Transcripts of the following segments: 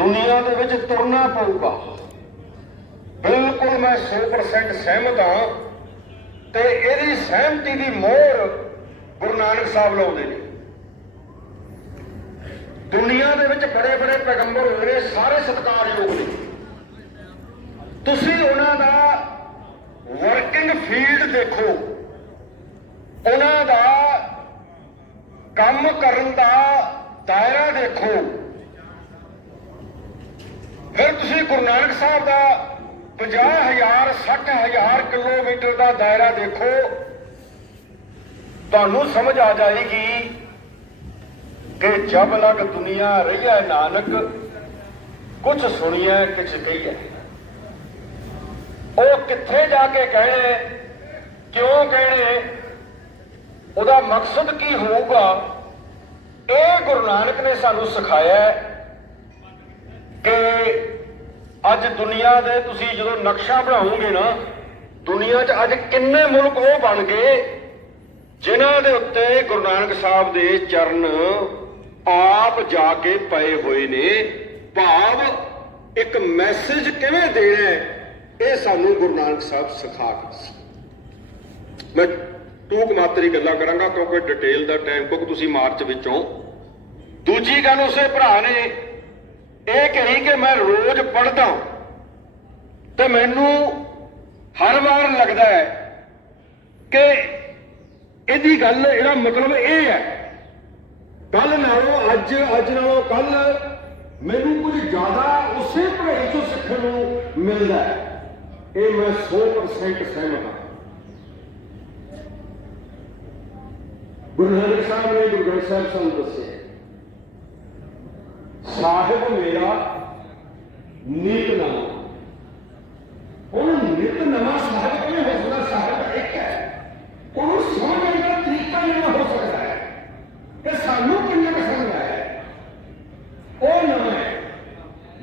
ਦੁਨੀਆ ਦੇ ਵਿੱਚ ਤੁਰਨਾ ਪਊਗਾ। ਬਿਲਕੁਲ ਮੈਂ 100% ਸਹਿਮਤ ਹਾਂ ਤੇ ਇਹਦੀ ਸਹਿਮਤੀ ਦੀ ਮੋਹਰ ਗੁਰੂ ਨਾਨਕ ਸਾਹਿਬ ਲਾਉਂਦੇ ਨੇ। ਦੁਨੀਆ ਦੇ ਵਿੱਚ ਬੜੇ ਬੜੇ ਪੈਗੰਬਰ ਹੋਏ ਨੇ, ਸਾਰੇ ਸਤਿਕਾਰਯੋਗ ਨੇ। ਤੁਸੀਂ ਉਹਨਾਂ ਦਾ ਵਰਕਿੰਗ ਫੀਲਡ ਦੇਖੋ। ਉਹਨਾਂ ਦਾ ਕੰਮ ਕਰਨ ਦਾ ਦਾਇਰਾ ਦੇਖੋ। ਫਿਰ ਤੁਸੀਂ ਗੁਰੂ ਨਾਨਕ ਸਾਹਿਬ ਦਾ 50000 60000 ਕਿਲੋਮੀਟਰ ਦਾ ਦਾਇਰਾ ਦੇਖੋ, ਤੁਹਾਨੂੰ ਸਮਝ ਆ ਜਾਏਗੀ ਕਿ ਜਬ ਲਗ ਦੁਨੀਆ ਰਹੀਐ ਨਾਨਕ ਕੁਝ ਸੁਣੀਐ ਕੁਝ ਕਹੀਐ। ਉਹ ਕਿੱਥੇ ਜਾ ਕੇ ਕਹਿਣੇ ਕਿਉਂ ਕਹਿਣੇ ਉਹਦਾ ਮਕਸਦ ਕੀ ਹੋਊਗਾ, ਇਹ ਗੁਰੂ ਨਾਨਕ ਨੇ ਸਾਨੂੰ ਸਿਖਾਇਆ ਹੈ। ਕਿ ਅੱਜ ਦੁਨੀਆ ਦੇ ਤੁਸੀਂ ਜਦੋਂ ਨਕਸ਼ਾ ਬਣਾਓਗੇ ਨਾ, ਦੁਨੀਆ 'ਚ ਅੱਜ ਕਿੰਨੇ ਮੁਲਕ ਉਹ ਬਣ ਗਏ ਜਿਨ੍ਹਾਂ ਦੇ ਉੱਤੇ ਗੁਰੂ ਨਾਨਕ ਸਾਹਿਬ ਦੇ ਚਰਨ ਆਪ ਜਾ ਕੇ ਪਏ ਹੋਏ ਨੇ। ਭਾਵ ਇੱਕ ਮੈਸੇਜ ਕਿਵੇਂ ਦੇਣਾ ਇਹ ਸਾਨੂੰ ਗੁਰੂ ਨਾਨਕ ਸਾਹਿਬ ਸਿਖਾ ਗਏ ਮੈਂ ਟੂਕ ਮਾਤਰੀ ਗੱਲਾਂ ਕਰਾਂਗਾ, ਕਿਉਂਕਿ ਡਿਟੇਲ ਦਾ ਟਾਈਮ ਕੁੱਕ ਤੁਸੀਂ ਮਾਰਚ ਵਿੱਚੋਂ। ਦੂਜੀ ਗੱਲ ਉਸੇ ਭਰਾ ਨੇ ਇਹ ਕਹੀ ਕਿ ਮੈਂ ਰੋਜ਼ ਪੜਦਾ ਤੇ ਮੈਨੂੰ ਹਰ ਵਾਰ ਲੱਗਦਾ ਹੈ ਕਿ ਇਹਦੀ ਗੱਲ, ਇਹਦਾ ਮਤਲਬ ਇਹ ਹੈ ਕੱਲ ਨਾਲੋਂ ਅੱਜ ਅੱਜ ਨਾਲੋਂ ਕੱਲ ਮੈਨੂੰ ਕੁਝ ਜ਼ਿਆਦਾ ਉਸੇ ਪੜ੍ਹਾਈ ਤੋਂ ਸਿੱਖਣ ਨੂੰ ਮਿਲਦਾ ਹੈ। ਇਹ ਮੈਂ 100% ਸਹਿਮਤ ਹਾਂ। ਗੁਰੂ ਨਾਨਕ ਸਾਹਿਬ ਨੇ ਗੁਰੂ ਗ੍ਰੰਥ ਸਾਹਿਬ ਸਾਨੂੰ ਦੱਸਿਆ। ਸਾਹਿਬ ਮੇਰਾ ਨੀਤ ਨਾਮ ਉਹ ਨਿਤ ਨਵਾਂ ਸਾਹਿਬ ਕਿਵੇਂ ਹੋ ਸਕਦਾ? ਸਾਹਿਬ ਇੱਕ ਹੈ। ਉਹਨੂੰ ਸਮਝਣ ਦਾ ਤਰੀਕਾ ਨਹੀਂ ਹੋ ਸਕਦਾ ਹੈ। ਕਿ ਸਾਨੂੰ ਕਿੰਨਾ ਕੁ ਹੈ। ਉਹ ਨਵਾਂ ਹੈ।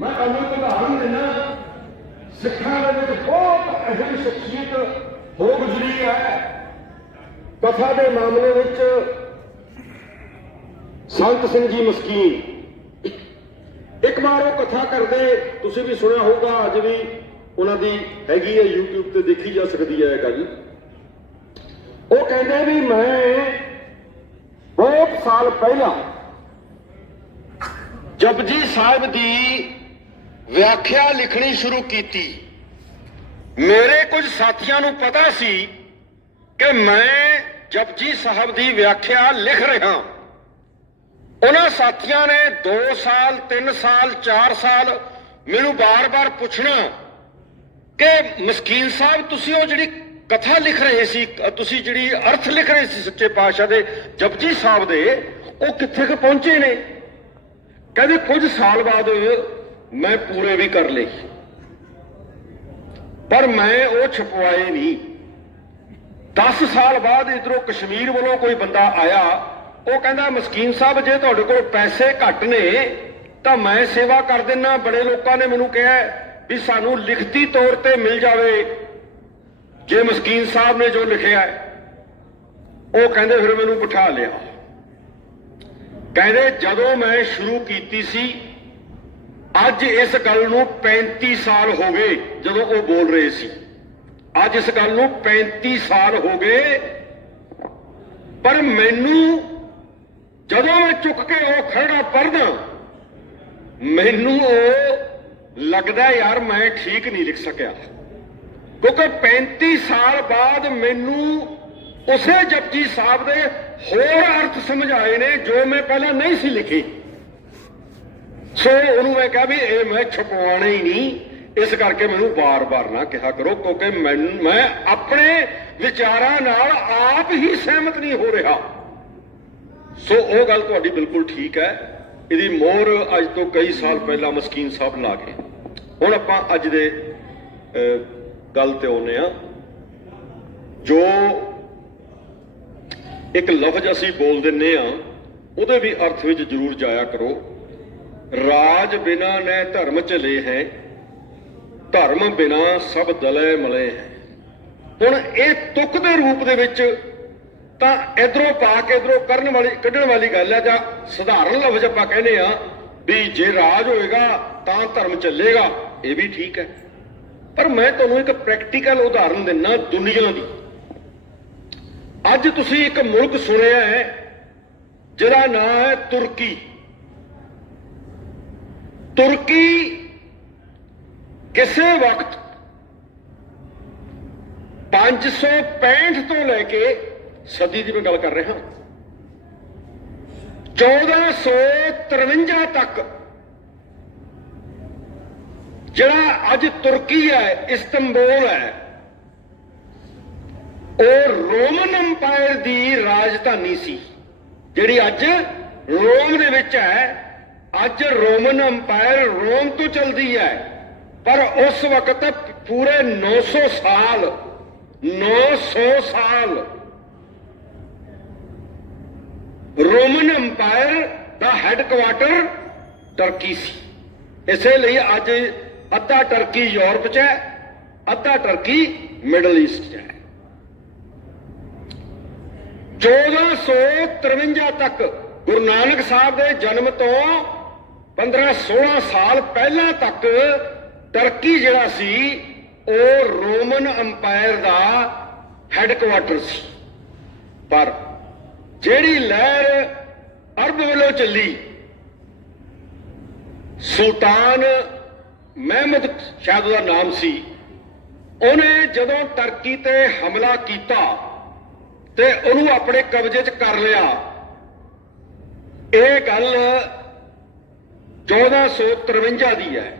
ਮੈਂ ਤੁਹਾਨੂੰ ਉਦਾਹਰਨ ਦਿੰਦਾ। ਸਿੱਖਾਂ ਦੇ ਵਿੱਚ ਬਹੁਤ ਅਹਿਮ ਸ਼ਖਸੀਅਤ ਹੋ ਗੁਜ਼ਰੀ ਹੈ। ਕਥਾ ਦੇ ਮਾਮਲੇ ਵਿੱਚ ਸੰਤ ਸਿੰਘ ਜੀ ਮਸਕੀਨ ਇੱਕ ਵਾਰ ਉਹ ਕਥਾ ਕਰਦੇ, ਤੁਸੀਂ ਵੀ ਸੁਣਿਆ ਹੋਊਗਾ, ਅੱਜ ਵੀ ਉਹਨਾਂ ਦੀ ਹੈਗੀ ਹੈ, YouTube ਤੇ ਦੇਖੀ ਜਾ ਸਕਦੀ ਹੈ ਇਹ ਗੱਲ। ਉਹ ਕਹਿੰਦੇ ਵੀ ਮੈਂ ਬਹੁਤ ਸਾਲ ਪਹਿਲਾਂ ਜਪਜੀ ਸਾਹਿਬ ਦੀ ਵਿਆਖਿਆ ਲਿਖਣੀ ਸ਼ੁਰੂ ਕੀਤੀ। ਮੇਰੇ ਕੁਝ ਸਾਥੀਆਂ ਨੂੰ ਪਤਾ ਸੀ ਕਿ ਮੈਂ ਜਪਜੀ ਸਾਹਿਬ ਦੀ ਵਿਆਖਿਆ ਲਿਖ ਰਿਹਾ ਉਹਨਾਂ ਸਾਥੀਆਂ ਨੇ 2 ਸਾਲ 3 ਸਾਲ 4 ਸਾਲ ਮੈਨੂੰ ਬਾਰ-ਬਾਰ ਪੁੱਛਣਾ ਕਿ ਮਸਕੀਨ ਸਾਹਿਬ, ਤੁਸੀਂ ਉਹ ਜਿਹੜੀ ਕਥਾ ਲਿਖ ਰਹੇ ਸੀ ਤੁਸੀਂ ਜਿਹੜੀ ਅਰਥ ਲਿਖ ਰਹੇ ਸੀ ਸੱਚੇ ਪਾਤਸ਼ਾਹ ਦੇ, ਜਪਜੀ ਸਾਹਿਬ ਦੇ, ਉਹ ਕਿੱਥੇ ਕੁ ਪਹੁੰਚੇ ਨੇ? ਕਹਿੰਦੇ ਕੁਝ ਸਾਲ ਬਾਅਦ ਮੈਂ ਪੂਰੇ ਵੀ ਕਰ ਲਈ ਪਰ ਮੈਂ ਉਹ ਛਪਵਾਏ ਨਹੀਂ। 10 ਸਾਲ ਬਾਅਦ ਇਧਰੋਂ ਕਸ਼ਮੀਰ ਵੱਲੋਂ ਕੋਈ ਬੰਦਾ ਆਇਆ ਉਹ ਕਹਿੰਦਾ, ਮਸਕੀਨ ਸਾਹਿਬ, ਜੇ ਤੁਹਾਡੇ ਕੋਲ ਪੈਸੇ ਘੱਟ ਨੇ, ਤਾਂ ਮੈਂ ਸੇਵਾ ਕਰ ਦਿੰਨਾ। ਬੜੇ ਲੋਕਾਂ ਨੇ ਮੈਨੂੰ ਕਿਹਾ ਵੀ ਸਾਨੂੰ ਲਿਖਤੀ ਤੌਰ ਤੇ ਮਿਲ ਜਾਵੇ। ਜੇ ਮਸਕੀਨ ਸਾਹਿਬ ਨੇ ਜੋ ਲਿਖਿਆ ਉਹ ਕਹਿੰਦੇ, ਫਿਰ ਮੈਨੂੰ ਬਿਠਾ ਲਿਆ। ਕਹਿੰਦੇ, ਜਦੋਂ ਮੈਂ ਸ਼ੁਰੂ ਕੀਤੀ ਸੀ, ਅੱਜ ਇਸ ਗੱਲ ਨੂੰ 35 ਸਾਲ ਹੋ ਗਏ ਜਦੋਂ ਉਹ ਬੋਲ ਰਹੇ ਸੀ। ਅੱਜ ਇਸ ਗੱਲ ਨੂੰ 35 ਸਾਲ ਹੋ ਗਏ, ਪਰ ਮੈਨੂੰ ਜਦੋਂ ਮੈਂ ਚੁੱਕ ਕੇ ਉਹ ਖਰੜਾ ਪੜਦਾ ਮੈਨੂੰ ਉਹ ਲੱਗਦਾ ਯਾਰ ਮੈਂ ਠੀਕ ਨਹੀਂ ਲਿਖ ਸਕਿਆ। ਕਿਉਂਕਿ 35 ਸਾਲ ਬਾਅਦ ਮੈਨੂੰ ਉਸੇ ਜਪਜੀ ਸਾਹਿਬ ਦੇ ਹੋਰ ਅਰਥ ਸਮਝਾਏ ਨੇ ਜੋ ਮੈਂ ਪਹਿਲਾਂ ਨਹੀਂ ਸੀ ਲਿਖੇ। ਸੋ ਉਹਨੂੰ ਮੈਂ ਕਿਹਾ ਵੀ ਇਹ ਮੈਂ ਛਪਵਾਉਣਾ ਹੀ ਨਹੀਂ। ਇਸ ਕਰਕੇ ਮੈਨੂੰ ਬਾਰ-ਬਾਰ ਨਾ ਕਿਹਾ ਕਰੋ, ਕਿਉਂਕਿ ਮੈਨੂੰ ਮੈਂ ਆਪਣੇ ਵਿਚਾਰਾਂ ਨਾਲ ਆਪ ਹੀ ਸਹਿਮਤ ਨਹੀਂ ਹੋ ਰਿਹਾ। ਸੋ ਉਹ ਗੱਲ ਤੁਹਾਡੀ ਬਿਲਕੁਲ ਠੀਕ ਹੈ। ਇਹਦੀ ਮੋਹਰ ਅੱਜ ਤੋਂ ਕਈ ਸਾਲ ਪਹਿਲਾਂ ਮਸਕੀਨ ਸਾਹਿਬ ਲਾ ਕੇ। ਹੁਣ ਆਪਾਂ ਅੱਜ ਦੇ ਗੱਲ ਤੇ ਆਉਨੇ ਆ ਜੋ ਇੱਕ ਲਫ਼ਜ਼ ਅਸੀਂ ਬੋਲ ਦਿੰਨੇ ਆ ਉਹਦੇ ਵੀ ਅਰਥ ਵਿੱਚ ਜ਼ਰੂਰ ਜਾਇਆ ਕਰੋ। ਰਾਜ ਬਿਨਾ ਨੈ ਧਰਮ ਚਲੇ ਹੈ, ਧਰਮ ਬਿਨਾ ਸਭ ਦਲੇ ਮਲੇ ਹੈ। ਹੁਣ ਇਹ ਤੁਕ ਦੇ ਰੂਪ ਦੇ ਵਿੱਚ ਤਾਂ ਇਧਰੋਂ ਪਾ ਕੇ ਇਧਰੋਂ ਕਰਨ ਵਾਲੀ, ਕੱਢਣ ਵਾਲੀ ਗੱਲ ਹੈ ਜਾਂ ਸਧਾਰਨ ਲਫ਼ਜ਼ ਆਪਾਂ ਕਹਿੰਦੇ ਆ ਵੀ ਜੇ ਰਾਜ ਹੋਏਗਾ ਤਾਂ ਧਰਮ ਚੱਲੇਗਾ, ਇਹ ਵੀ ਠੀਕ ਹੈ। ਪਰ ਮੈਂ ਤੁਹਾਨੂੰ ਇੱਕ ਪ੍ਰੈਕਟੀਕਲ ਉਦਾਹਰਨ ਦਿੰਨਾ ਦੁਨੀਆ ਦੀ। ਅੱਜ ਤੁਸੀਂ ਇੱਕ ਮੁਲਕ ਸੁਣਿਆ ਹੈ, ਜਿਹਦਾ ਨਾਮ ਹੈ ਤੁਰਕੀ। ਤੁਰਕੀ ਕਿਸੇ ਵਕਤ 565 ਤੋਂ ਲੈ ਕੇ ਸਦੀ ਦੀ ਮੈਂ ਗੱਲ ਕਰ ਰਿਹਾ। 1453 ਤੱਕ ਜਿਹੜਾ ਅੱਜ ਤੁਰਕੀ ਹੈ, ਇਸਤੰਬੁਲ ਹੈ, ਉਹ ਰੋਮਨ ਅੰਪਾਇਰ ਦੀ ਰਾਜਧਾਨੀ ਸੀ। ਜਿਹੜੀ ਅੱਜ ਰੋਮ ਦੇ ਵਿੱਚ ਹੈ। ਅੱਜ ਰੋਮਨ ਅੰਪਾਇਰ ਰੋਮ ਤੋਂ ਚੱਲਦੀ ਹੈ। ਪਰ ਉਸ ਵਕਤ ਪੂਰੇ 900 ਸਾਲ 900 ਸਾਲ ਰੋਮਨ ਅੰਪਾਇਰ ਦਾ ਹੈੱਡਕੁਆਟਰ ਟਰਕੀ ਸੀ। ਇਸੇ ਲਈ ਅੱਜ ਅੱਧਾ ਟਰਕੀ ਯੂਰਪ 'ਚ ਹੈ, ਅੱਧਾ ਟਰਕੀ ਮਿਡਲ ਈਸਟ 'ਚ ਹੈ। 1453 ਤੱਕ ਗੁਰੂ ਨਾਨਕ ਸਾਹਿਬ ਦੇ ਜਨਮ ਤੋਂ 15-16 ਸਾਲ ਪਹਿਲਾਂ ਤੱਕ ਟਰਕੀ ਜਿਹੜਾ ਸੀ, ਉਹ ਰੋਮਨ ਅੰਪਾਇਰ ਦਾ ਹੈੱਡਕੁਆਟਰ ਸੀ। ਪਰ ਜਿਹੜੀ ਲਹਿਰ ਅਰਬ ਵੱਲੋਂ ਚੱਲੀ, ਸੁਲਤਾਨ ਮਹਿਮਦ ਸ਼ਾਇਦ ਦਾ ਨਾਮ ਸੀ। ਉਹਨੇ ਜਦੋਂ ਟਰਕੀ ਤੇ ਹਮਲਾ ਕੀਤਾ ਤੇ ਉਹਨੂੰ ਆਪਣੇ ਕਬਜ਼ੇ 'ਚ ਕਰ ਲਿਆ। ਇਹ ਗੱਲ 1453 ਦੀ ਹੈ।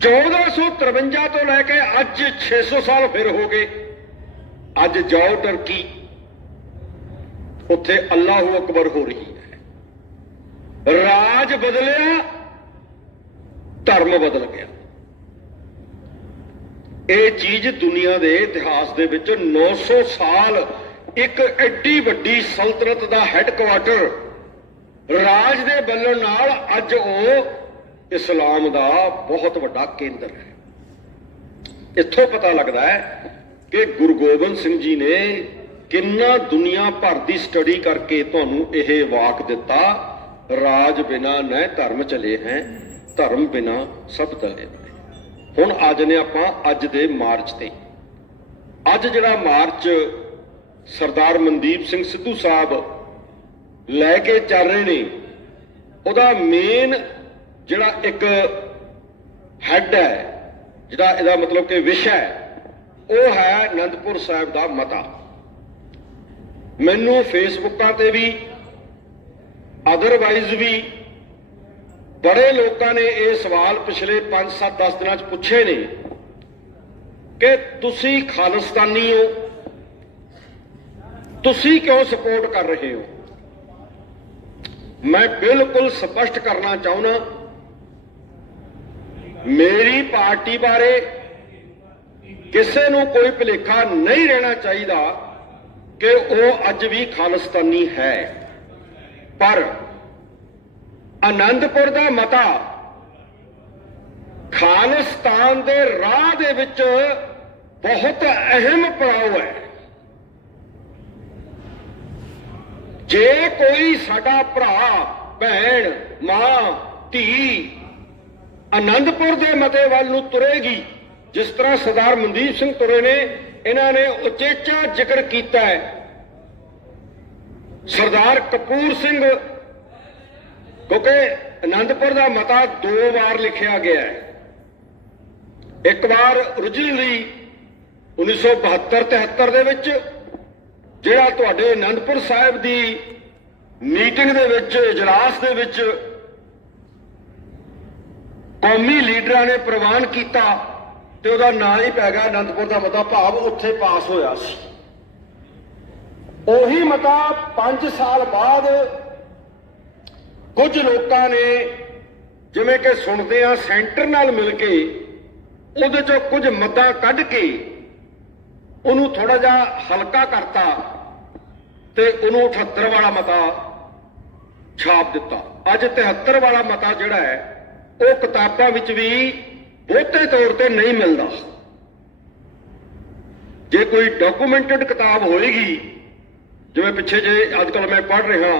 1453 ਤੋਂ ਲੈ ਕੇ ਅੱਜ 600 ਸਾਲ ਫਿਰ ਹੋ ਗਏ। ਅੱਜ ਜਾਓ ਟਰਕੀ। ਉੱਥੇ ਅੱਲਾਹੂ ਅਕਬਰ ਹੋ ਰਹੀ ਹੈ। ਰਾਜ ਬਦਲਿਆ, ਧਰਮ ਬਦਲ ਗਿਆ। ਇਹ ਚੀਜ਼ ਦੁਨੀਆ ਦੇ ਇਤਿਹਾਸ ਦੇ ਵਿੱਚ 900 ਸਾਲ ਇੱਕ ਐਡੀ ਵੱਡੀ ਸਲਤਨਤ ਦਾ ਹੈੱਡਕੁਆਟਰ ਰਾਜ ਦੇ ਬਦਲਣ ਨਾਲ ਅੱਜ ਉਹ ਇਸਲਾਮ ਦਾ ਬਹੁਤ ਵੱਡਾ ਕੇਂਦਰ ਹੈ। ਇੱਥੋਂ ਪਤਾ ਲੱਗਦਾ ਹੈ ਕਿ ਗੁਰੂ ਗੋਬਿੰਦ ਸਿੰਘ ਜੀ ਨੇ ਕਿੰਨਾ ਦੁਨੀਆ ਭਰ ਦੀ ਸਟੱਡੀ ਕਰਕੇ ਤੁਹਾਨੂੰ ਇਹ ਵਾਕ ਦਿੱਤਾ, ਰਾਜ ਬਿਨਾ ਨਹਿ ਧਰਮ ਚਲੇ ਹੈ, ਧਰਮ ਬਿਨਾ ਸਭ ਤਲੇ ਹੁਣ ਅੱਜ ਨੇ ਆਪਾਂ ਅੱਜ ਦੇ ਮਾਰਚ ਤੇ। ਅੱਜ ਜਿਹੜਾ ਮਾਰਚ ਸਰਦਾਰ ਮਨਦੀਪ ਸਿੰਘ ਸਿੱਧੂ ਸਾਹਿਬ ਲੈ ਕੇ ਚੱਲ ਰਹੇ ਨੇ, ਉਹਦਾ ਮੇਨ ਜਿਹੜਾ ਇੱਕ ਹੈੱਡ ਹੈ, ਜਿਹੜਾ ਇਹਦਾ ਮਤਲਬ ਕਿ ਵਿਸ਼ਾ ਹੈ, ਉਹ ਹੈ ਅਨੰਦਪੁਰ ਸਾਹਿਬ ਦਾ ਮਤਾ। ਮੈਨੂੰ ਫੇਸਬੁੱਕਾਂ ਤੇ ਵੀ ਅਦਰਵਾਈਜ਼ ਵੀ ਬੜੇ ਲੋਕਾਂ ਨੇ ਇਹ ਸਵਾਲ ਪਿਛਲੇ 5-7 10 ਦਿਨਾਂ 'ਚ ਪੁੱਛੇ ਨੇ ਕਿ ਤੁਸੀਂ ਖਾਲਿਸਤਾਨੀ ਹੋ? ਤੁਸੀਂ ਕਿਉਂ ਸਪੋਰਟ ਕਰ ਰਹੇ ਹੋ? ਮੈਂ ਬਿਲਕੁਲ ਸਪਸ਼ਟ ਕਰਨਾ ਚਾਹੁੰਦਾ, ਮੇਰੀ ਪਾਰਟੀ ਬਾਰੇ ਕਿਸੇ ਨੂੰ ਕੋਈ ਭੁਲੇਖਾ ਨਹੀਂ ਰਹਿਣਾ ਚਾਹੀਦਾ ਕਿ ਉਹ ਅੱਜ ਵੀ ਖਾਲਿਸਤਾਨੀ ਹੈ। ਪਰ ਆਨੰਦਪੁਰ ਦਾ ਮਤਾ ਖਾਲਿਸਤਾਨ ਦੇ ਰਾਹ ਦੇ ਵਿੱਚ ਬਹੁਤ ਅਹਿਮ ਪੜਾਅ ਹੈ। ਜੇ ਕੋਈ ਸਾਡਾ ਭਰਾ, ਭੈਣ, ਮਾਂ, ਧੀ ਆਨੰਦਪੁਰ ਦੇ ਮਤੇ ਵੱਲ ਨੂੰ ਤੁਰੇਗੀ, ਜਿਸ ਤਰ੍ਹਾਂ ਸਰਦਾਰ ਮਨਦੀਪ ਸਿੰਘ ਤੁਰੇ ਨੇ ਇਹਨਾਂ ਨੇ ਉਚੇਚਾ ਜ਼ਿਕਰ ਕੀਤਾ ਹੈ। ਸਰਦਾਰ ਕਪੂਰ ਸਿੰਘ, ਕਿਉਂਕਿ ਅਨੰਦਪੁਰ ਦਾ ਮਤਾ ਦੋ ਵਾਰ ਲਿਖਿਆ ਗਿਆ ਹੈ। ਇੱਕ ਵਾਰ originally 1972 73 ਦੇ ਵਿੱਚ, ਜਿਹੜਾ ਤੁਹਾਡੇ ਅਨੰਦਪੁਰ ਸਾਹਿਬ ਦੀ ਮੀਟਿੰਗ ਦੇ ਵਿੱਚ, ਇਜਲਾਸ ਦੇ ਵਿੱਚ ਕੌਮੀ ਲੀਡਰਾਂ ਨੇ ਪ੍ਰਵਾਨ ਕੀਤਾ ਤੇ ਉਹਦਾ ਨਾਂ ਹੀ ਪੈ ਗਿਆ ਅਨੰਦਪੁਰ ਦਾ ਮਤਾ ਭਾਵ ਉੱਥੇ ਪਾਸ ਹੋਇਆ ਸੀ। ਉਹੀ ਮਤਾ 5 ਸਾਲ ਬਾਅਦ ਕੁਝ ਲੋਕਾਂ ਨੇ ਜਿਵੇਂ ਕਿ ਸੁਣਦੇ ਆ ਸੈਂਟਰ ਨਾਲ ਮਿਲ ਕੇ ਉਹਦੇ ਚੋਂ ਕੁਝ ਮਤਾ ਕੱਢ ਕੇ ਉਹਨੂੰ ਥੋੜਾ ਜਿਹਾ ਹਲਕਾ ਕਰਤਾ ਤੇ ਉਹਨੂੰ 78 ਵਾਲਾ ਮਤਾ ਛਾਪ ਦਿੱਤਾ। ਅੱਜ 73 ਵਾਲਾ ਮਤਾ ਜਿਹੜਾ ਹੈ, ਉਹ ਕਿਤਾਬਾਂ ਵਿੱਚ ਵੀ ਬਹੁਤੇ ਤੌਰ ਤੇ ਨਹੀਂ ਮਿਲਦਾ। ਜੇ ਕੋਈ ਡਾਕੂਮੈਂਟਡ ਕਿਤਾਬ ਹੋਏਗੀ, ਜਿਵੇਂ ਪਿੱਛੇ ਜੇ ਅੱਜ ਕੱਲ ਮੈਂ ਪੜ੍ਹ ਰਿਹਾ,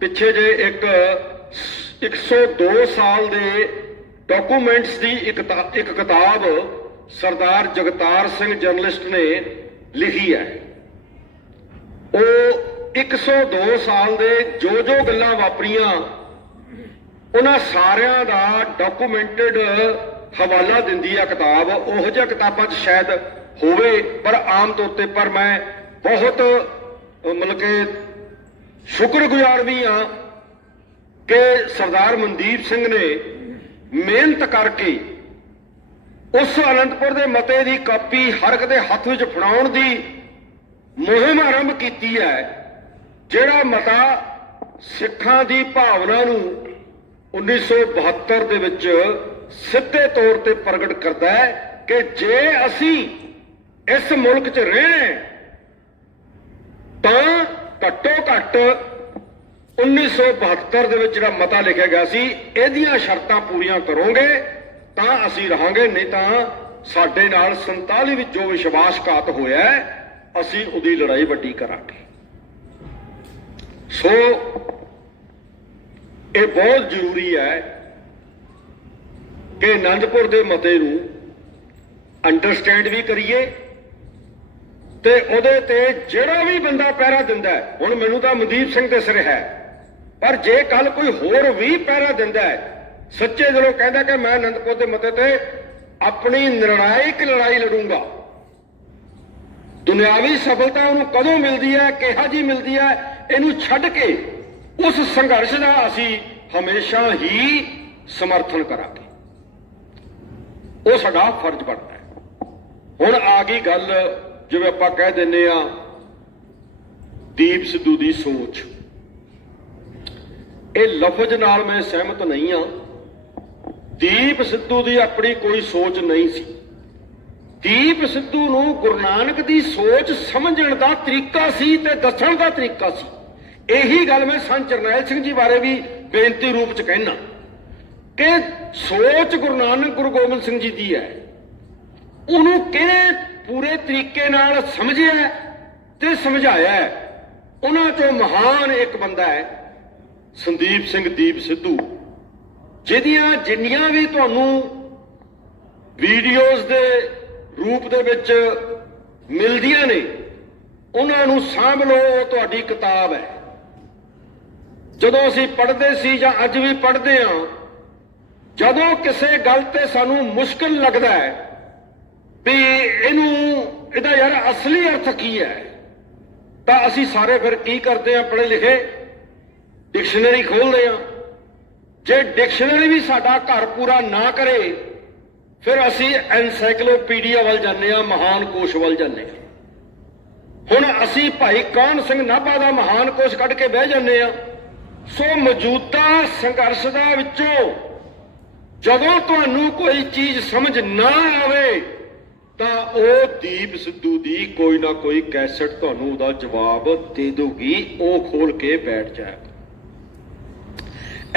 ਪਿੱਛੇ ਜੇ ਇੱਕ 102 ਸਾਲ ਦੇ ਡਾਕੂਮੈਂਟਸ ਦੀ ਇੱਕ ਇੱਕ ਕਿਤਾਬ ਸਰਦਾਰ ਜਗਤਾਰ ਸਿੰਘ ਜਰਨਲਿਸਟ ਨੇ ਲਿਖੀ ਹੈ। ਉਹ 102 ਸਾਲ ਦੇ ਜੋ ਜੋ ਗੱਲਾਂ ਵਾਪਰੀਆਂ, ਉਹਨਾਂ ਸਾਰਿਆਂ ਦਾ ਡਾਕੂਮੈਂਟਡ ਹਵਾਲਾ ਦਿੰਦੀ ਆ ਕਿਤਾਬ, ਉਹੋ ਜਿਹਾ ਕਿਤਾਬਾਂ 'ਚ ਸ਼ਾਇਦ ਹੋਵੇ, ਪਰ ਆਮ ਤੌਰ ਤੇ ਪਰ ਮੈਂ ਬਹੁਤ ਮਤਲਬ ਕਿ ਸ਼ੁਕਰਗੁਜ਼ਾਰ ਵੀ ਆ ਕਿ ਸਰਦਾਰ ਮਨਦੀਪ ਸਿੰਘ ਨੇ ਮਿਹਨਤ ਕਰਕੇ ਉਸ ਅਨੰਦਪੁਰ ਦੇ ਮਤੇ ਦੀ ਕਾਪੀ ਹਰ ਇੱਕ ਦੇ ਹੱਥ ਵਿੱਚ ਫੜਾਉਣ ਦੀ ਮੁਹਿੰਮ ਆਰੰਭ ਕੀਤੀ ਹੈ, ਜਿਹੜਾ ਮਤਾ ਸਿੱਖਾਂ ਦੀ ਭਾਵਨਾ ਨੂੰ 1972 ਦੇ ਵਿੱਚ ਸਿੱਧੇ ਤੌਰ ਤੇ ਪ੍ਰਗਟ ਕਰਦਾ ਹੈ ਕਿ ਜੇ ਅਸੀਂ ਇਸ ਮੁਲਕ 'ਚ ਰਹਿਣਾ ਤਾਂ ਘੱਟੋ ਘੱਟ 1972 ਦੇ ਵਿੱਚ ਜਿਹੜਾ ਮਤਾ ਲਿਖਿਆ ਗਿਆ ਸੀ, ਇਹਦੀਆਂ ਸ਼ਰਤਾਂ ਪੂਰੀਆਂ ਕਰੋਗੇ, ਤਾਂ ਅਸੀਂ ਰਹਾਂਗੇ, ਨਹੀਂ ਤਾਂ ਸਾਡੇ ਨਾਲ 47 ਵਿੱਚ ਜੋ ਵਿਸ਼ਵਾਸਘਾਤ ਹੋਇਆ ਅਸੀਂ ਉਹਦੀ ਲੜਾਈ ਵੱਡੀ ਕਰਾਂਗੇ। ਸੋ, ਇਹ ਬਹੁਤ ਜ਼ਰੂਰੀ ਹੈ ਕਿ ਅਨੰਦਪੁਰ ਦੇ ਮਤੇ ਨੂੰ ਅੰਡਰਸਟੈਂਡ ਵੀ ਕਰੀਏ ਤੇ ਉਹਦੇ ਤੇ ਜਿਹੜਾ ਵੀ ਬੰਦਾ ਪਹਿਰਾ ਦਿੰਦਾ ਹੁਣ ਮੈਨੂੰ ਤਾਂ ਮਨਦੀਪ ਸਿੰਘ ਦੇ ਸਿਰ ਹੈ, ਪਰ ਜੇ ਕੱਲ ਕੋਈ ਹੋਰ ਵੀ ਪਹਿਰਾ ਦਿੰਦਾ ਸੱਚੇ ਦਿਲੋਂ ਕਹਿੰਦਾ ਕਿ ਮੈਂ ਅਨੰਦਪੁਰ ਦੇ ਮਤੇ ਤੇ ਆਪਣੀ ਨਿਰਣਾਇਕ ਲੜਾਈ ਲੜੂੰਗਾ। ਦੁਨਿਆਵੀ ਸਫਲਤਾ ਉਹਨੂੰ ਕਦੋਂ ਮਿਲਦੀ ਹੈ, ਕਿਹਾ ਜੀ ਮਿਲਦੀ ਹੈ, ਇਹਨੂੰ ਛੱਡ ਕੇ ਉਸ ਸੰਘਰਸ਼ ਦਾ ਅਸੀਂ ਹਮੇਸ਼ਾ ਹੀ ਸਮਰਥਨ ਕਰਾਂਗੇ। ਉਹ ਸਾਡਾ ਫਰਜ਼ ਬਣਦਾ ਹੈ। ਹੁਣ ਆ ਗਈ ਗੱਲ, ਜਿਵੇਂ ਆਪਾਂ ਕਹਿ ਦਿੰਨੇ ਆ ਦੀਪ ਸਿੱਧੂ ਦੀ ਸੋਚ। ਇਹ ਲਫ਼ਜ਼ ਨਾਲ ਮੈਂ ਸਹਿਮਤ ਨਹੀਂ ਆ ਦੀਪ ਸਿੱਧੂ ਦੀ ਆਪਣੀ ਕੋਈ ਸੋਚ ਨਹੀਂ ਸੀ। ਦੀਪ ਸਿੱਧੂ ਨੂੰ ਗੁਰੂ ਨਾਨਕ ਦੀ ਸੋਚ ਸਮਝਣ ਦਾ ਤਰੀਕਾ ਸੀ ਤੇ ਦੱਸਣ ਦਾ ਤਰੀਕਾ ਸੀ। ਇਹੀ ਗੱਲ ਮੈਂ ਸੰਤ ਜਰਨੈਲ ਸਿੰਘ ਜੀ ਬਾਰੇ ਵੀ ਬੇਨਤੀ ਰੂਪ ਚ ਕਹਿਣਾ ਕਿ ਸੋਚ ਗੁਰੂ ਨਾਨਕ ਗੁਰੂ ਗੋਬਿੰਦ ਸਿੰਘ ਜੀ ਦੀ ਹੈ। ਉਹਨੂੰ ਕਿਹੜੇ ਪੂਰੇ ਤਰੀਕੇ ਨਾਲ ਸਮਝਿਆ ਤੇ ਸਮਝਾਇਆ ਉਹਨਾਂ ਚੋਂ ਮਹਾਨ ਇੱਕ ਬੰਦਾ ਹੈ, ਸੰਦੀਪ ਸਿੰਘ ਦੀਪ ਸਿੱਧੂ, ਜਿਹਦੀਆਂ ਜਿੰਨੀਆਂ ਵੀ ਤੁਹਾਨੂੰ ਵੀਡੀਓਜ਼ ਦੇ ਰੂਪ ਦੇ ਵਿੱਚ ਮਿਲਦੀਆਂ ਨੇ, ਉਹਨਾਂ ਨੂੰ ਸਾਂਭ ਲਓ, ਉਹ ਤੁਹਾਡੀ ਕਿਤਾਬ ਹੈ। ਜਦੋਂ ਅਸੀਂ ਪੜ੍ਹਦੇ ਸੀ ਜਾਂ ਅੱਜ ਵੀ ਪੜ੍ਹਦੇ ਹਾਂ ਜਦੋਂ ਕਿਸੇ ਗੱਲ ਤੇ ਸਾਨੂੰ ਮੁਸ਼ਕਲ ਲੱਗਦਾ ਹੈ ਵੀ ਇਹਨੂੰ, ਇਹਦਾ ਯਾਰ ਅਸਲੀ ਅਰਥ ਕੀ ਹੈ, ਤਾਂ ਅਸੀਂ ਸਾਰੇ ਫਿਰ ਕੀ ਕਰਦੇ ਹਾਂ ਪੜ੍ਹੇ ਲਿਖੇ? ਡਿਕਸ਼ਨਰੀ ਖੋਲਦੇ ਹਾਂ। ਜੇ ਡਿਕਸ਼ਨਰੀ ਵੀ ਸਾਡਾ ਘਰ ਪੂਰਾ ਨਾ ਕਰੇ, ਫਿਰ ਅਸੀਂ ਐਨਸਾਈਕਲੋਪੀਡੀਆ ਵੱਲ ਜਾਂਦੇ ਹਾਂ, ਮਹਾਨ ਕੋਸ਼ ਵੱਲ ਜਾਂਦੇ ਹਾਂ। ਹੁਣ ਅਸੀਂ ਭਾਈ ਕਾਹਨ ਸਿੰਘ ਨਾਭਾ ਦਾ ਮਹਾਨ ਕੋਸ਼ ਕੱਢ ਕੇ ਬਹਿ ਜਾਂਦੇ ਹਾਂ, ਸੋ ਮੌਜੂਦਾ ਸੰਘਰਸ਼ ਦਾ ਵਿੱਚੋਂ ਜਦੋਂ ਤੁਹਾਨੂੰ ਕੋਈ ਚੀਜ਼ ਸਮਝ ਨਾ ਆਵੇ, ਤਾਂ ਉਹ ਦੀਪ ਸਿੱਧੂ ਦੀ ਕੋਈ ਨਾ ਕੋਈ ਕੈਸਟ ਤੁਹਾਨੂੰ ਉਹਦਾ ਜਵਾਬ ਦੇ ਦੂਗੀ ਉਹ ਖੋਲ ਕੇ ਬੈਠ ਜਾਏ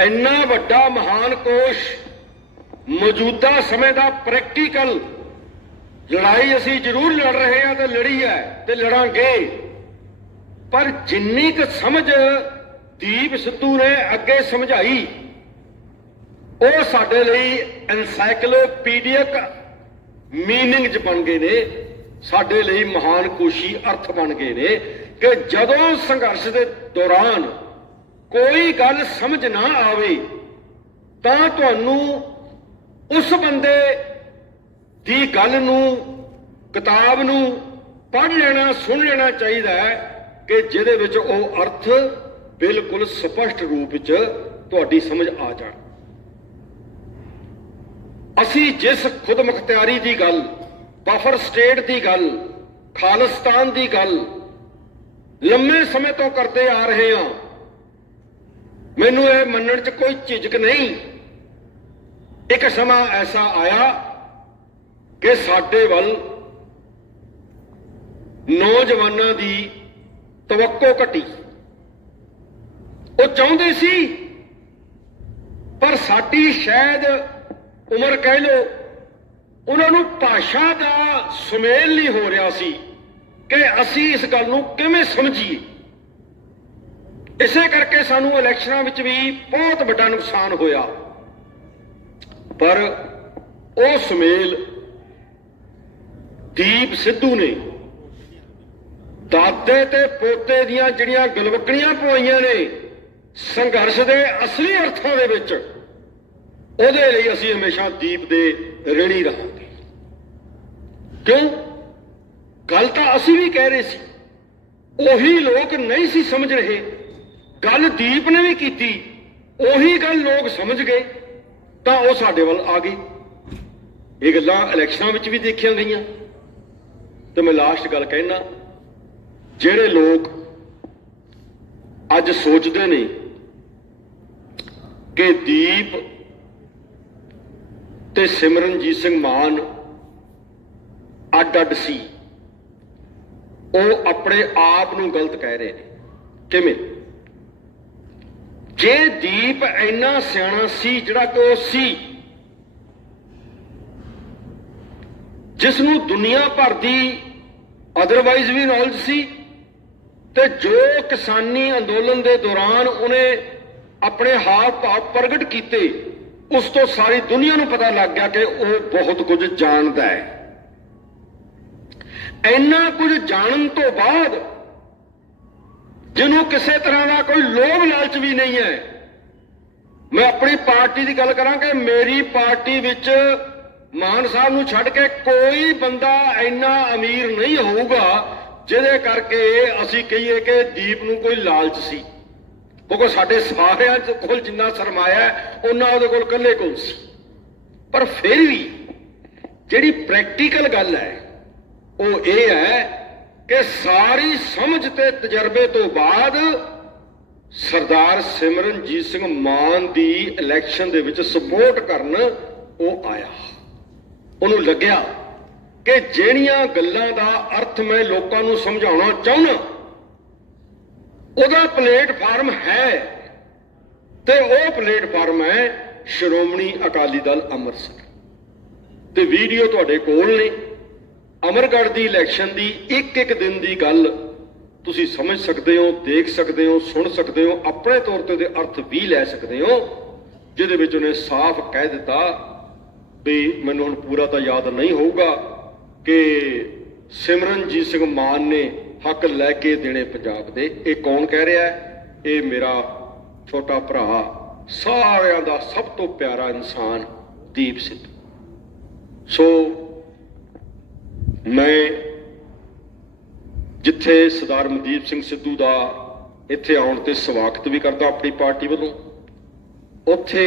ਇੰਨਾ ਵੱਡਾ ਮਹਾਨ ਕੋਸ਼, ਮੌਜੂਦਾ ਸਮੇਂ ਦਾ ਪ੍ਰੈਕਟੀਕਲ। ਲੜਾਈ ਅਸੀਂ ਜ਼ਰੂਰ ਲੜ ਰਹੇ ਹਾਂ ਤੇ ਲੜੀ ਹੈ ਤੇ ਲੜਾਂਗੇ। ਪਰ ਜਿੰਨੀ ਕੁ ਸਮਝ ਦੀਪ ਸਿੱਧੂ ਨੇ ਅੱਗੇ ਸਮਝਾਈ ਉਹ ਸਾਡੇ ਲਈ ਐਨਸਾਈਕਲੋਪੀਡੀਅਕ ਮੀਨਿੰਗ ਚ ਬਣ ਗਏ ਨੇ, ਸਾਡੇ ਲਈ ਮਹਾਨ ਕੋਸ਼ੀ ਅਰਥ ਬਣ ਗਏ ਨੇ ਕਿ ਜਦੋਂ ਸੰਘਰਸ਼ ਦੇ ਦੌਰਾਨ ਕੋਈ ਗੱਲ ਸਮਝ ਨਾ ਆਵੇ, ਤਾਂ ਤੁਹਾਨੂੰ ਉਸ ਬੰਦੇ ਦੀ ਗੱਲ ਨੂੰ, ਕਿਤਾਬ ਨੂੰ ਪੜ੍ਹ ਲੈਣਾ, ਸੁਣ ਲੈਣਾ ਚਾਹੀਦਾ ਹੈ ਕਿ ਜਿਹਦੇ ਵਿੱਚ ਉਹ ਅਰਥ ਬਿਲਕੁਲ ਸਪਸ਼ਟ ਰੂਪ ਵਿੱਚ ਤੁਹਾਡੀ ਸਮਝ ਆ ਜਾਣ। ਅਸੀਂ ਜਿਸ ਖੁਦ ਮੁਖਤਿਆਰੀ ਦੀ ਗੱਲ, ਬਫਰ ਸਟੇਟ ਦੀ ਗੱਲ, ਖਾਲਿਸਤਾਨ ਦੀ ਗੱਲ ਲੰਮੇ ਸਮੇਂ ਤੋਂ ਕਰਦੇ ਆ ਰਹੇ ਹਾਂ, ਮੈਨੂੰ ਇਹ ਮੰਨਣ 'ਚ ਕੋਈ ਝਿਜਕ ਨਹੀਂ। ਇੱਕ ਸਮਾਂ ਐਸਾ ਆਇਆ ਕਿ ਸਾਡੇ ਵੱਲ ਨੌਜਵਾਨਾਂ ਦੀ ਤਵੱਕੋ ਘਟੀ। ਉਹ ਚਾਹੁੰਦੇ ਸੀ, ਪਰ ਸਾਡੀ ਸ਼ਾਇਦ ਉਮਰ ਕਹਿ ਲੋ ਉਹਨਾਂ ਨੂੰ ਭਾਸ਼ਾ ਦਾ ਸੁਮੇਲ ਨਹੀਂ ਹੋ ਰਿਹਾ ਸੀ ਕਿ ਅਸੀਂ ਇਸ ਗੱਲ ਨੂੰ ਕਿਵੇਂ ਸਮਝੀਏ। ਇਸੇ ਕਰਕੇ ਸਾਨੂੰ ਇਲੈਕਸ਼ਨਾਂ ਵਿੱਚ ਵੀ ਬਹੁਤ ਵੱਡਾ ਨੁਕਸਾਨ ਹੋਇਆ। ਪਰ ਉਹ ਸੁਮੇਲ ਦੀਪ ਸਿੱਧੂ ਨੇ ਦਾਦੇ ਤੇ ਪੋਤੇ ਦੀਆਂ ਜਿਹੜੀਆਂ ਗਲਵਕੜੀਆਂ ਪਵਾਈਆਂ ਨੇ ਸੰਘਰਸ਼ ਦੇ ਅਸਲੀ ਅਰਥਾਂ ਦੇ ਵਿੱਚ ਉਹਦੇ ਲਈ ਅਸੀਂ ਹਮੇਸ਼ਾ ਦੀਪ ਦੇ ਰਣੀ ਰਹਾਂਗੇ। ਕਿਉਂ? ਗੱਲ ਤਾਂ ਅਸੀਂ ਵੀ ਕਹਿ ਰਹੇ ਸੀ। ਉਹੀ ਲੋਕ ਨਹੀਂ ਸੀ ਸਮਝ ਰਹੇ। ਗੱਲ ਦੀਪ ਨੇ ਵੀ ਕੀਤੀ। ਉਹੀ ਗੱਲ ਲੋਕ ਸਮਝ ਗਏ। ਤਾਂ ਉਹ ਸਾਡੇ ਵੱਲ ਆ ਗਏ। ਇਹ ਗੱਲਾਂ ਇਲੈਕਸ਼ਨਾਂ ਵਿੱਚ ਵੀ ਦੇਖੀਆਂ ਗਈਆਂ। ਤੇ ਮੈਂ ਲਾਸਟ ਗੱਲ ਕਹਿਣਾ, ਜਿਹੜੇ ਲੋਕ ਅੱਜ ਸੋਚਦੇ ਨੇ ਕਿ ਦੀਪ ਤੇ ਸਿਮਰਨਜੀਤ ਸਿੰਘ ਮਾਨ ਅੱਡ ਅੱਡ ਸੀ। ਉਹ ਆਪਣੇ ਆਪ ਨੂੰ ਗਲਤ ਕਹਿ ਰਹੇ ਨੇ। ਕਿਵੇਂ? ਜੇ ਦੀਪ ਇੰਨਾ ਸਿਆਣਾ ਸੀ ਜਿਹੜਾ ਕਿ ਉਹ ਸੀ ਜਿਸ ਨੂੰ ਦੁਨੀਆ ਭਰ ਦੀ ਅਦਰਵਾਈਜ਼ ਵੀ ਨੌਲੇਜ ਸੀ, ਤੇ ਜੋ ਕਿਸਾਨੀ ਅੰਦੋਲਨ ਦੇ ਦੌਰਾਨ ਉਹਨੇ ਆਪਣੇ ਹਾਵ ਭਾਵ ਪ੍ਰਗਟ ਕੀਤੇ ਉਸ ਤੋਂ ਸਾਰੀ ਦੁਨੀਆ ਨੂੰ ਪਤਾ ਲੱਗ ਗਿਆ ਕਿ ਉਹ ਬਹੁਤ ਕੁਝ ਜਾਣਦਾ ਹੈ। ਇੰਨਾ ਕੁਝ ਜਾਣਨ ਤੋਂ ਬਾਅਦ ਜਿਹਨੂੰ ਕਿਸੇ ਤਰ੍ਹਾਂ ਦਾ ਕੋਈ ਲੋਭ ਲਾਲਚ ਵੀ ਨਹੀਂ ਹੈ, ਮੈਂ ਆਪਣੀ ਪਾਰਟੀ ਦੀ ਗੱਲ ਕਰਾਂ ਕਿ ਮੇਰੀ ਪਾਰਟੀ ਵਿੱਚ ਮਾਨ ਸਾਹਿਬ ਨੂੰ ਛੱਡ ਕੇ ਕੋਈ ਬੰਦਾ ਇੰਨਾ ਅਮੀਰ ਨਹੀਂ ਹੋਊਗਾ, ਜਿਹਦੇ ਕਰਕੇ ਅਸੀਂ ਕਹੀਏ ਕਿ ਦੀਪ ਨੂੰ ਕੋਈ ਲਾਲਚ ਸੀ। ਕਿਉਂਕਿ ਸਾਡੇ ਸਾਰਿਆਂ ਚ ਕੋਲ ਜਿੰਨਾ ਸਰਮਾਇਆ ਉਹਨਾਂ ਉਹਦੇ ਕੋਲ ਇਕੱਲੇ ਕੋਲ ਸੀ। ਪਰ ਫਿਰ ਵੀ ਜਿਹੜੀ ਪ੍ਰੈਕਟੀਕਲ ਗੱਲ ਹੈ, ਉਹ ਇਹ ਹੈ ਕਿ ਸਾਰੀ ਸਮਝ ਤੇ ਤਜਰਬੇ ਤੋਂ ਬਾਅਦ ਸਰਦਾਰ ਸਿਮਰਨਜੀਤ ਸਿੰਘ ਮਾਨ ਦੀ ਇਲੈਕਸ਼ਨ ਦੇ ਵਿੱਚ ਸਪੋਰਟ ਕਰਨ ਉਹ ਆਇਆ। ਉਹਨੂੰ ਲੱਗਿਆ ਕਿ ਜਿਹੜੀਆਂ ਗੱਲਾਂ ਦਾ ਅਰਥ ਮੈਂ ਲੋਕਾਂ ਨੂੰ ਸਮਝਾਉਣਾ ਚਾਹੁੰਦਾ ਉਹਦਾ ਪਲੇਟਫਾਰਮ ਹੈ। ਤੇ ਉਹ ਪਲੇਟਫਾਰਮ ਹੈ ਸ਼੍ਰੋਮਣੀ ਅਕਾਲੀ ਦਲ ਅੰਮ੍ਰਿਤਸਰ। ਤੇ ਵੀਡੀਓ ਤੁਹਾਡੇ ਕੋਲ ਨੇ। ਅਮਰਗੜ੍ਹ ਦੀ ਇਲੈਕਸ਼ਨ ਦੀ ਇੱਕ ਇੱਕ ਦਿਨ ਦੀ ਗੱਲ ਤੁਸੀਂ ਸਮਝ ਸਕਦੇ ਹੋ, ਦੇਖ ਸਕਦੇ ਹੋ, ਸੁਣ ਸਕਦੇ ਹੋ, ਆਪਣੇ ਤੌਰ ਤੇ ਉਹਦੇ ਅਰਥ ਵੀ ਲੈ ਸਕਦੇ ਹੋ, ਜਿਹਦੇ ਵਿੱਚ ਉਹਨੇ ਸਾਫ਼ ਕਹਿ ਦਿੱਤਾ ਵੀ ਮੈਨੂੰ ਹੁਣ ਪੂਰਾ ਤਾਂ ਯਾਦ ਨਹੀਂ ਹੋਊਗਾ ਕਿ ਸਿਮਰਨਜੀਤ ਸਿੰਘ ਮਾਨ ਨੇ ਹੱਕ ਲੈ ਕੇ ਦੇਣੇ ਪੰਜਾਬ ਦੇ। ਇਹ ਕੌਣ ਕਹਿ ਰਿਹਾ ਹੈ? ਇਹ ਮੇਰਾ ਛੋਟਾ ਭਰਾ, ਸਾਰਿਆਂ ਦਾ ਸਭ ਤੋਂ ਪਿਆਰਾ ਇਨਸਾਨ ਦੀਪ ਸਿੱਧੂ ਸੋ ਮੈਂ ਜਿੱਥੇ ਸਰਦਾਰ ਮਨਦੀਪ ਸਿੰਘ ਸਿੱਧੂ ਦਾ ਇੱਥੇ ਆਉਣ ਤੇ ਸਵਾਗਤ ਵੀ ਕਰਦਾ ਆਪਣੀ ਪਾਰਟੀ ਵੱਲੋਂ, ਉੱਥੇ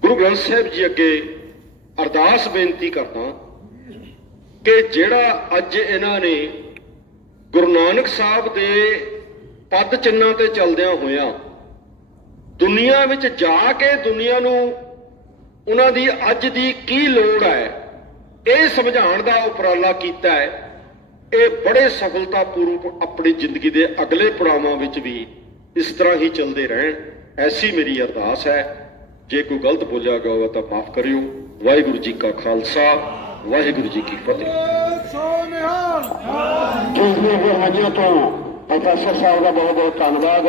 ਗੁਰੂ ਗ੍ਰੰਥ ਸਾਹਿਬ ਜੀ ਅੱਗੇ ਅਰਦਾਸ ਬੇਨਤੀ ਕਰਦਾ ਕਿ ਜਿਹੜਾ ਅੱਜ ਇਹਨਾਂ ਨੇ ਗੁਰੂ ਨਾਨਕ ਸਾਹਿਬ ਦੇ ਪਦ ਚਿੰਨਾਂ ਤੇ ਚੱਲਦਿਆਂ ਹੋਇਆਂ ਦੁਨੀਆ ਵਿੱਚ ਜਾ ਕੇ ਦੁਨੀਆ ਨੂੰ ਉਹਨਾਂ ਦੀ ਅੱਜ ਦੀ ਕੀ ਲੋੜ ਹੈ, ਇਹ ਸਮਝਾਉਣ ਦਾ ਉਪਰਾਲਾ ਕੀਤਾ ਹੈ। ਇਹ ਬੜੇ ਸਫਲਤਾਪੂਰਵਕ ਆਪਣੀ ਜ਼ਿੰਦਗੀ ਦੇ ਅਗਲੇ ਪੜਾਵਾਂ ਵਿੱਚ ਵੀ ਇਸ ਤਰ੍ਹਾਂ ਹੀ ਚੱਲਦੇ ਰਹਿਣ। ਐਸੀ ਮੇਰੀ ਅਰਦਾਸ ਹੈ। ਜੇ ਕੋਈ ਗਲਤ ਬੋਲਿਆ ਗਿਆ ਹੋਵੇ ਤਾਂ ਮਾਫ ਕਰਿਓ। ਵਾਹਿਗੁਰੂ ਜੀ ਕਾ ਖਾਲਸਾ, ਵਾਹਿਗੁਰੂ ਜੀ ਕੀ ਫਤਿਹ। ਜੀ ਜੀ ਜੀ ਹਾਜੀਆਂ ਤੋਂ ਪ੍ਰੋਫੈਸਰ ਸਾਹਿਬ ਦਾ ਬਹੁਤ ਬਹੁਤ ਧੰਨਵਾਦ।